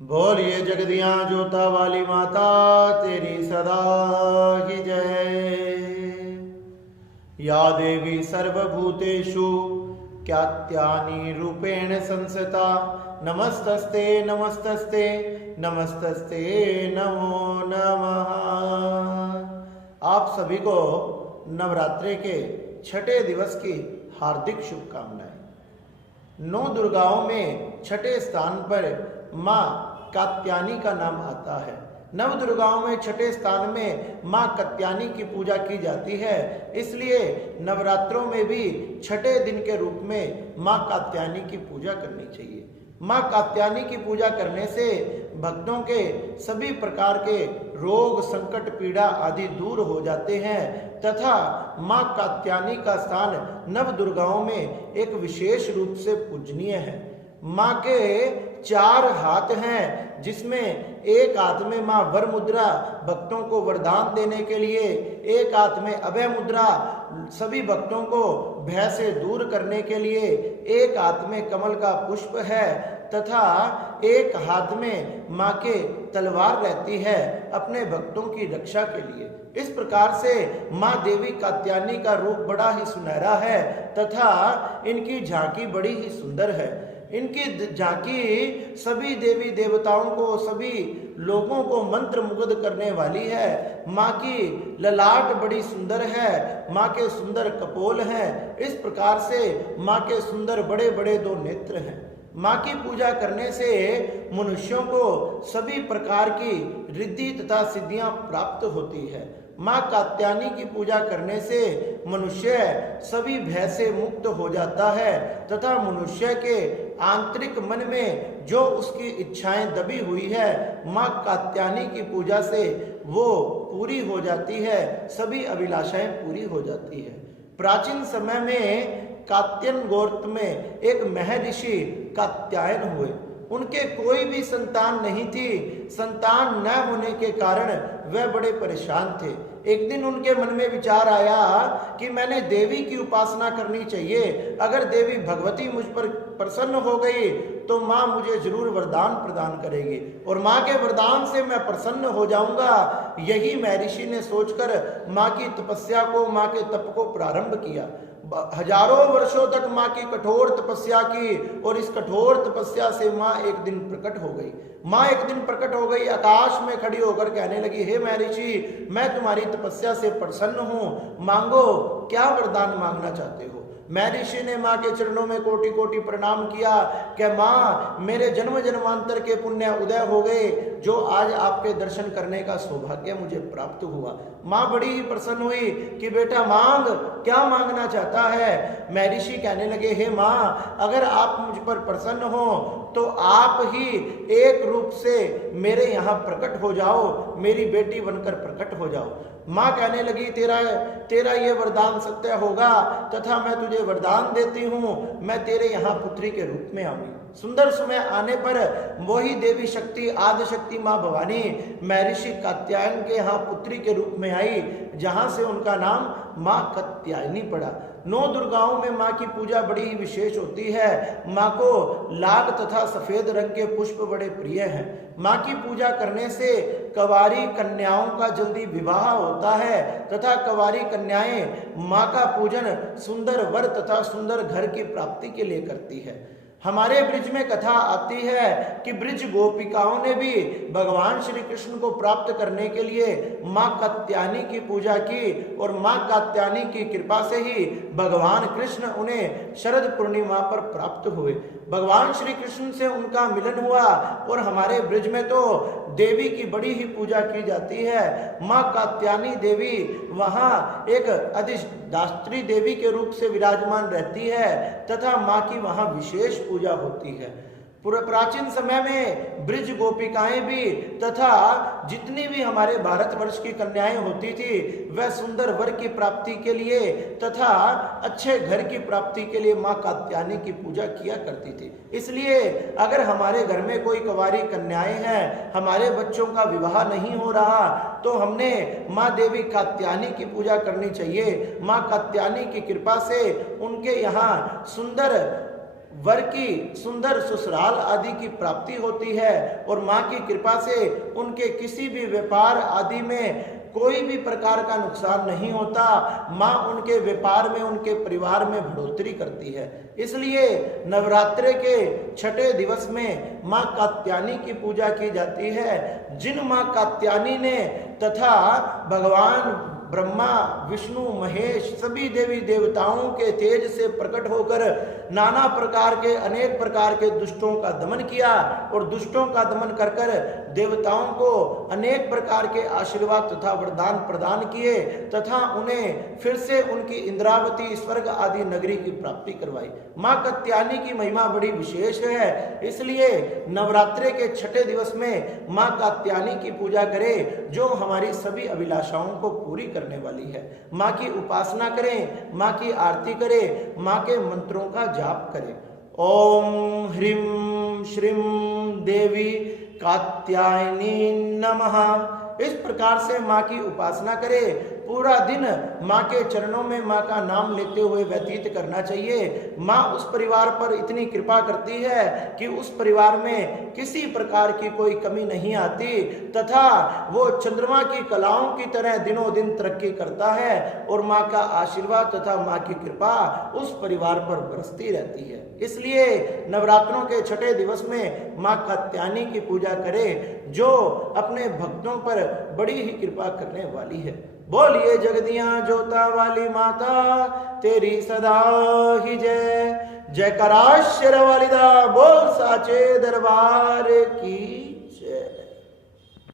बोलिए जगदियां जोता वाली माता तेरी सदा की जय। या देवी सर्वभूतेषु क्यात्यानि रूपेण संस्थिता नमस्तस्ते नमस्तस्ते नमस्तस्ते नमो नमः। आप सभी को नवरात्रि के छठे दिवस की हार्दिक शुभकामनाएं। 9 दुर्गाओं में छठे स्थान पर माँ कात्यायनी का नाम आता है। नव दुर्गाओं में छठे स्थान में माँ कात्यायनी की पूजा की जाती है, इसलिए नवरात्रों में भी छठे दिन के रूप में माँ कात्यायनी की पूजा करनी चाहिए। माँ कात्यायनी की पूजा करने से भक्तों के सभी प्रकार के रोग संकट पीड़ा आदि दूर हो जाते हैं तथा माँ कात्यायनी का स्थान नव दुर्गाओं में एक विशेष रूप से पूजनीय है। माँ के 4 हाथ हैं, जिसमें एक हाथ में माँ वर मुद्रा भक्तों को वरदान देने के लिए, एक हाथ में अभय मुद्रा सभी भक्तों को भय से दूर करने के लिए, एक हाथ में कमल का पुष्प है तथा एक हाथ में माँ के तलवार रहती है अपने भक्तों की रक्षा के लिए। इस प्रकार से माँ देवी कात्यायनी का रूप बड़ा ही सुनहरा है तथा इनकी झांकी बड़ी ही सुंदर है। इनकी झांकी सभी देवी देवताओं को, सभी लोगों को मंत्र मुग्ध करने वाली है। माँ की ललाट बड़ी सुंदर है, माँ के सुंदर कपोल हैं। इस प्रकार से माँ के सुंदर बड़े बड़े 2 नेत्र हैं। माँ की पूजा करने से मनुष्यों को सभी प्रकार की रिद्धि तथा सिद्धियां प्राप्त होती है। माँ कात्यायनी की पूजा करने से मनुष्य सभी भय से मुक्त हो जाता है तथा मनुष्य के आंतरिक मन में जो उसकी इच्छाएं दबी हुई है, माँ कात्यायनी की पूजा से वो पूरी हो जाती है, सभी अभिलाषाएं पूरी हो जाती है। प्राचीन समय में कात्यायन गोत्र में एक महर्षि कात्यायन हुए। उनके कोई भी संतान नहीं थी। संतान न होने के कारण वह बड़े परेशान थे। एक दिन उनके मन में विचार आया कि मैंने देवी की उपासना करनी चाहिए। अगर देवी भगवती मुझ पर प्रसन्न हो गई तो माँ मुझे जरूर वरदान प्रदान करेगी और माँ के वरदान से मैं प्रसन्न हो जाऊंगा। यही महर्षि ने सोचकर माँ की तपस्या को, माँ के तप को प्रारंभ किया। हजारों वर्षों तक माँ की कठोर तपस्या की और इस कठोर तपस्या से माँ एक दिन प्रकट हो गई। माँ एक दिन प्रकट हो गई, आकाश में खड़ी होकर कहने लगी, हे महर्षि, मैं तुम्हारी तपस्या से प्रसन्न हूँ, मांगो, क्या वरदान मांगना चाहते हो। महर्षि ने माँ के चरणों में कोटि कोटि प्रणाम किया कि माँ, मेरे जन्म जन्मांतर के पुण्य उदय हो गए, जो आज आपके दर्शन करने का सौभाग्य मुझे प्राप्त हुआ। माँ बड़ी ही प्रसन्न हुई कि बेटा मांग, क्या मांगना चाहता है। महर्षि कहने लगे, हे माँ, अगर आप मुझ पर प्रसन्न हो तो आप ही एक रूप से मेरे यहाँ प्रकट हो जाओ, मेरी बेटी बनकर प्रकट हो जाओ। माँ कहने लगी, तेरा ये वरदान सत्य होगा तथा मैं तुझे वरदान देती हूँ, मैं तेरे यहाँ पुत्री के रूप में आऊंगी। सुंदर समय आने पर वही देवी शक्ति, आदि शक्ति माँ भवानी महर्षि कात्यायन के यहाँ पुत्री के रूप में आई, जहाँ से उनका नाम माँ कात्यायनी पड़ा। 9 दुर्गाओं में माँ की पूजा बड़ी ही विशेष होती है। माँ को लाल तथा सफेद रंग के पुष्प बड़े प्रिय हैं। माँ की पूजा करने से कंवारी कन्याओं का जल्दी विवाह होता है तथा कंवारी कन्याएं माँ का पूजन सुंदर वर तथा सुंदर घर की प्राप्ति के लिए करती है। हमारे ब्रिज में कथा आती है कि ब्रिज गोपिकाओं ने भी भगवान श्री कृष्ण को प्राप्त करने के लिए माँ कात्यायनी की पूजा की और माँ कात्यायनी की कृपा से ही भगवान कृष्ण उन्हें शरद पूर्णिमा पर प्राप्त हुए। भगवान श्री कृष्ण से उनका मिलन हुआ और हमारे ब्रिज में तो देवी की बड़ी ही पूजा की जाती है। माँ कात्यायनी देवी वहाँ एक अधिष्ठात्री देवी के रूप से विराजमान रहती है तथा माँ की वहाँ विशेष पूजा होती है। प्राचीन समय में ब्रिज गोपिकाएं भी तथा जितनी भी हमारे भारतवर्ष की कन्याएं होती थी, वह सुंदर वर की प्राप्ति के लिए तथा अच्छे घर की प्राप्ति के लिए माँ कात्यायनी की पूजा किया करती थी। इसलिए अगर हमारे घर में कोई कुंवारी कन्याएं हैं, हमारे बच्चों का विवाह नहीं हो रहा, तो हमने माँ देवी कात्यायनी की पूजा करनी चाहिए। माँ कात्यायनी की कृपा से उनके यहाँ सुंदर वर की सुंदर ससुराल आदि की प्राप्ति होती है और माँ की कृपा से उनके किसी भी व्यापार आदि में कोई भी प्रकार का नुकसान नहीं होता। माँ उनके व्यापार में, उनके परिवार में बढ़ोतरी करती है। इसलिए नवरात्रे के छठे दिवस में माँ कात्यायनी की पूजा की जाती है। जिन माँ कात्यायनी ने तथा भगवान ब्रह्मा, विष्णु, महेश सभी देवी देवताओं के तेज से प्रकट होकर नाना प्रकार के, अनेक प्रकार के दुष्टों का दमन किया और दुष्टों का दमन कर कर देवताओं को अनेक प्रकार के आशीर्वाद तथा वरदान प्रदान किए तथा उन्हें फिर से उनकी इंद्रावती, स्वर्ग आदि नगरी की प्राप्ति करवाई। माँ कात्यायनी की महिमा बड़ी विशेष है। इसलिए नवरात्रे के छठे दिवस में माँ कात्यायनी की पूजा करें, जो हमारी सभी अभिलाषाओं को पूरी करने वाली है। माँ की उपासना करें, माँ की आरती करें, माँ के मंत्रों का जाप करें। ओम ह्रीं श्रीं देवी कात्यायनी नमः। इस प्रकार से माँ की उपासना करें। पूरा दिन माँ के चरणों में माँ का नाम लेते हुए व्यतीत करना चाहिए। माँ उस परिवार पर इतनी कृपा करती है कि उस परिवार में किसी प्रकार की कोई कमी नहीं आती तथा वो चंद्रमा की कलाओं की तरह दिनों दिन तरक्की करता है और माँ का आशीर्वाद तथा माँ की कृपा उस परिवार पर बरसती रहती है। इसलिए नवरात्रों के छठे दिवस में माँ कात्यायनी की पूजा करें, जो अपने भक्तों पर बड़ी ही कृपा करने वाली है। बोलिए जगदियां जोता वाली माता तेरी सदा ही जय। जयकारा शेरा वालिदा बोल साचे दरबार की।